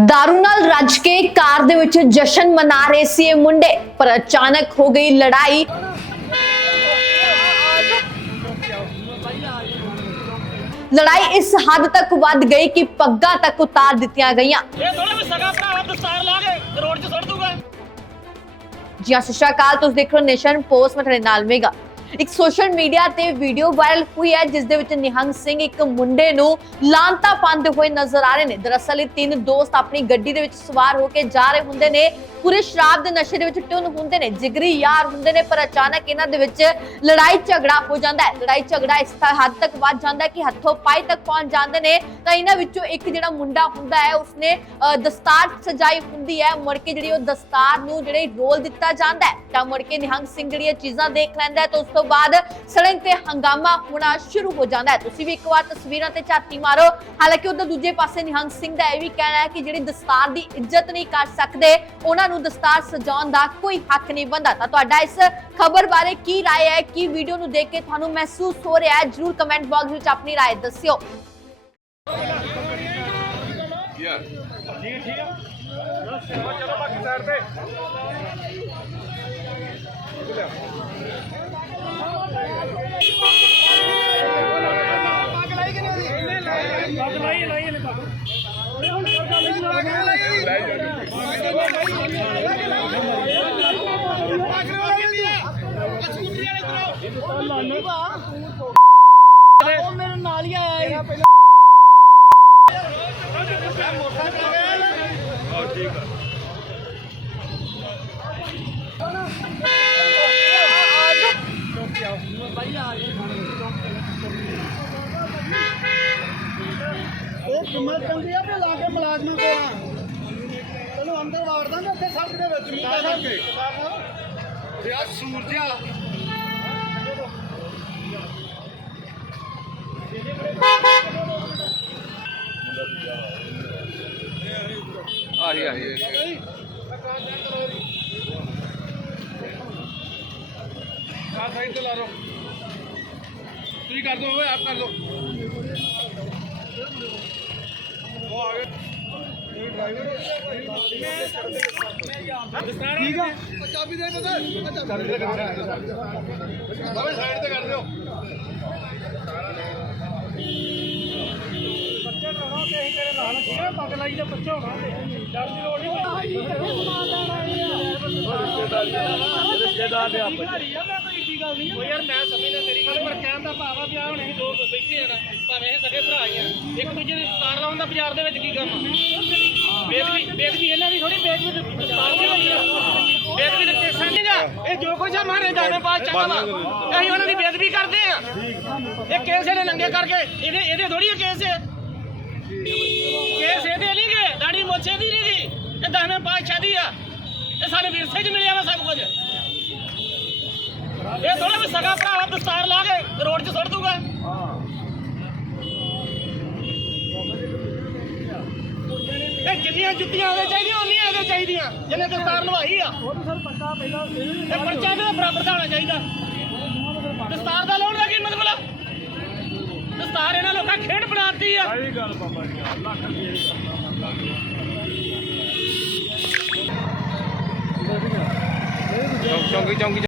दारू ਨਾਲ ਰੱਜ ਕੇ ਕਾਰ ਦੇ ਵਿੱਚ ਜਸ਼ਨ ਮਨਾ ਰਹੇ ਸੀ ਇਹ ਮੁੰਡੇ ਪਰ ਅਚਾਨਕ ਹੋ ਗਈ ਲੜਾਈ ਲੜਾਈ ਇਸ ਹੱਦ ਤੱਕ ਵੱਧ ਗਈ ਕਿ ਪੱਗਾਂ ਤੱਕ ਉਤਾਰ ਦਿੱਤੀਆਂ ਗਈਆਂ ਇਹ ਥੋੜਾ ਵੀ ਸਗਾ ਭਰਾ ਦਸਤਾਰ ਲਾ ਕੇ ਰੋਡ 'ਚ ਸੁੱਟ ਦੂਗਾ ਜੀ ਸ਼੍ਰੀ ਅਕਾਲ ਤੁਸੀਂ ਦੇਖ ਰਹੇ ਹੋ ਨੇਸ਼ਨ ਪੋਸਟ ਮੈਂ ਤੁਹਾਡੇ ਨਾਲ ਮੇਗਾ ਇੱਕ ਸੋਸ਼ਲ ਮੀਡੀਆ ਤੇ ਵੀਡੀਓ ਵਾਇਰਲ ਹੋਈ ਹੈ ਜਿਸ ਦੇ ਵਿੱਚ ਨਿਹੰਗ ਸਿੰਘ ਇੱਕ ਮੁੰਡੇ ਨੂੰ ਲਾਂਤਾ ਪਾਉਂਦੇ ਹੋਏ ਨਜ਼ਰ ਆ ਰਹੇ ਨੇ। ਦਰਅਸਲ ਇਹ ਤਿੰਨ ਦੋਸਤ ਆਪਣੀ ਗੱਡੀ ਦੇ ਵਿੱਚ ਸਵਾਰ ਹੋ ਕੇ ਜਾ ਰਹੇ ਹੁੰਦੇ ਨੇ। ਪੂਰੇ ਸ਼ਰਾਬ ਦੇ ਨਸ਼ੇ ਦੇ ਵਿੱਚ ਟੁੰਨ ਹੁੰਦੇ ਨੇ ਜਿਗਰੀ ਯਾਰ ਹੁੰਦੇ ਨੇ ਪਰ ਅਚਾਨਕ ਇਹਨਾਂ ਦੇ ਵਿੱਚ ਲੜਾਈ ਝਗੜਾ ਹੋ ਜਾਂਦਾ ਹੈ। ਲੜਾਈ ਝਗੜਾ ਇਸ ਹੱਦ ਤੱਕ ਵੱਧ ਜਾਂਦਾ ਹੈ ਕਿ ਹੱਥੋਂ ਪਾਈ ਤੱਕ ਪਹੁੰਚ ਜਾਂਦੇ ਨੇ। ਤਾਂ ਇਹਨਾਂ ਵਿੱਚੋਂ ਇੱਕ ਜਿਹੜਾ ਮੁੰਡਾ ਹੁੰਦਾ ਹੈ ਉਸਨੇ ਅ, ਦਸਤਾਰ ਸਜਾਈ ਹੁੰਦੀ ਹੈ। ਮੁੜ ਕੇ ਜਿਹੜੀ ਉਹ ਦਸਤਾਰ ਨੂੰ ਜਿਹੜੇ ਰੋਲ ਦਿੱਤਾ ਜਾਂਦਾ ਹੈ ਤਾਂ ਮੁੜ ਕੇ ਨਿਹੰਗ ਸਿੰਘ ਜਿਹੜੀਆਂ ਚੀਜ਼ਾਂ ਦੇਖ ਲੈਂਦਾ ਹੈ ਤਾਂ ਉਸ ਤੋਂ ਬਾਅਦ ਸੜਕ ਤੇ ਹੰਗਾਮਾ ਹੋਣਾ ਸ਼ੁਰੂ ਹੋ ਜਾਂਦਾ ਹੈ ਤੁਸੀਂ ਵੀ ਇੱਕ ਵਾਰ ਤਸਵੀਰਾਂ ਤੇ ਝਾਤੀ ਮਾਰੋ ਹਾਲਾਂਕਿ ਉਧਰ ਦੂਜੇ ਪਾਸੇ ਨਿਹੰਗ ਸਿੰਘ ਦਾ ਇਹ ਵੀ ਕਹਿਣਾ ਹੈ ਕਿ ਜਿਹੜੀ ਦਸਤਾਰ ਦੀ ਇੱਜ਼ਤ ਨਹੀਂ ਕਰ ਸਕਦੇ ਉਹਨਾਂ ਨੂੰ ਦਸਤਾਰ ਸਜਾਉਣ ਦਾ ਕੋਈ ਹੱਕ ਨਹੀਂ ਬਣਦਾ ਤਾਂ ਤੁਹਾਡਾ ਇਸ ਖਬਰ ਬਾਰੇ ਕੀ رائے ਹੈ ਕੀ ਵੀਡੀਓ ਨੂੰ ਦੇਖ ਕੇ ਤੁਹਾਨੂੰ ਮਹਿਸੂਸ ਹੋ ਰਿਹਾ ਹੈ ਜਰੂਰ ਕਮੈਂਟ ਬਾਕਸ ਵਿੱਚ ਆਪਣੀ رائے ਦੱਸਿਓ ਚਲੋ ਬਾਕੀ ਸਾਈਡ ਤੇ ਉਹ ਮੇਰੇ ਨਾਲ ਹੀ ਆਇਆ ਸੀ ਉਹ ਕਿੰਮਤ ਆ ਤੇ ਲਾ ਕੇ ਮੁਲਾਜ਼ਮਾਂ ਕੋਲ ਤੈਨੂੰ ਅੰਦਰ ਵਾੜ ਦਾਂਗੇ, ਉੱਥੇ ਸੜਕ ਦੇ ਵਿੱਚ ਮੁੰਡਾ ਕਰਕੇ ਯਾਰ ਸੂਰਜਾ ਆਹੀ ਆਹੀ। ਆ ਸਾਈਡ ਤੇ ਲਾ ਲਓ। ਤੁਸੀਂ ਕਰ ਦੋ, ਓਏ, ਆਪ ਕਰ ਦੋ। ਉਹ ਆ ਗਏ ਠੀਕ ਆ। ਚਾਬੀ ਦੇ ਦੇ ਚਾਬੀ ਦੇ ਬਾਬੇ ਸਾਈਡ ਤੇ ਕਰ ਦਿਓ। ਬੱਚੇ ਅਸੀਂ ਤੇਰੇ ਨਾਲ ਪੱਗ ਲਾਈ ਦੇ ਬੱਚੇ ਹੋਣਾ ਡਰ ਦੀ ਲੋੜ ਨਹੀਂ ਰਿਸ਼ਤੇਦਾਰ ਦੇ ਆਪਸ ਉਹ ਯਾਰ ਮੈਂ ਸਮਝਦਾ ਕਹਿਣ ਦਾ ਭਾਵ ਆ ਵੀ ਆ ਹੁਣ ਅਸੀਂ ਦੋ ਬੈਠੇ ਆ ਨਾ ਭਾਵੇਂ ਇਹ ਸਗੇ ਭਰਾ ਹੀ ਆ। ਇੱਕ ਦੂਜੇ ਦੀ ਸਤਾਰ ਲਾਉਣ ਦਾ ਬਾਜ਼ਾਰ ਦੇ ਵਿੱਚ ਕੀ ਕੰਮ ਆ? ਬੇਦਬੀ ਬੇਦਬੀ ਇਹਨਾਂ ਦੀ ਥੋੜੀ ਬੇਦਬੀ ਤੇ ਦੀ ਹੋਈ ਆ। ਬੇਦਬੀ ਦੇ ਕੇਸਾਂ ਨਹੀਂ ਜਾ ਇਹ ਜੋ ਕੁਝ ਆ ਮਾਰੇ ਜਾਣੇ ਬਾਅਦ ਚੱਕਾ ਵਾ। ਅਸੀਂ ਉਹਨਾਂ ਦੀ ਬੇਦਬੀ ਕਰਦੇ ਆ। ਇਹ ਕੇਸ ਇਹਨੇ ਨੰਗੇ ਕਰਕੇ, ਇਹਦੇ ਇਹਦੇ ਥੋੜੀ ਇਹ ਕੇਸ ਹੈ ਕੇਸ ਇਹਦੇ ਨਹੀਂ ਗੇ, ਦਾੜੀ ਮੋਛੇ ਦੀ ਨਹੀਂ ਗੀ। ਇਹ ਦਸਵੇਂ ਪਾਤਸ਼ਾਹ ਦੀ ਆ। ਇਹ ਸਾਡੇ ਵਿਰਸੇ 'ਚ ਮਿਲਿਆ ਵਾ ਸਭ ਕੁਝ ਇਹ ਥੋੜਾ ਵੀ ਸਗਾ ਭਰਾ ਦਸਤਾਰ ਲਾ ਕੇ ਰੋਡ 'ਚ ਸੁੱਟ ਦੂਗਾ। ਇਹ ਜਿੰਨੀਆਂ ਜੁੱਤੀਆਂ ਉਹਦੇ ਚਾਹੀਦੀਆਂ ਉਹਨੀਆਂ ਇਹਦੇ ਚਾਹੀਦੀਆਂ। ਜਿਹਨੇ ਦਸਤਾਰ ਲਵਾਈ ਆ। ਉਹ ਤਾਂ ਸਰ ਪੱਕਾ ਪਹਿਲਾਂ ਇਹ ਪਰਚਾ ਇਹਦੇ ਬਰਾਬਰ ਦਾ ਹੋਣਾ ਚਾਹੀਦਾ? ਦਸਤਾਰ ਦਾ ਲਾਉਣ ਦਾ ਕੀ ਮਤਲਬ? ਦਸਤਾਰ ਇਹਨਾਂ ਲੋਕਾਂ ਖੇਡ ਬਣਾਤੀ ਆ। ਚੌਂਕੀ ਚੌਂਕੀ।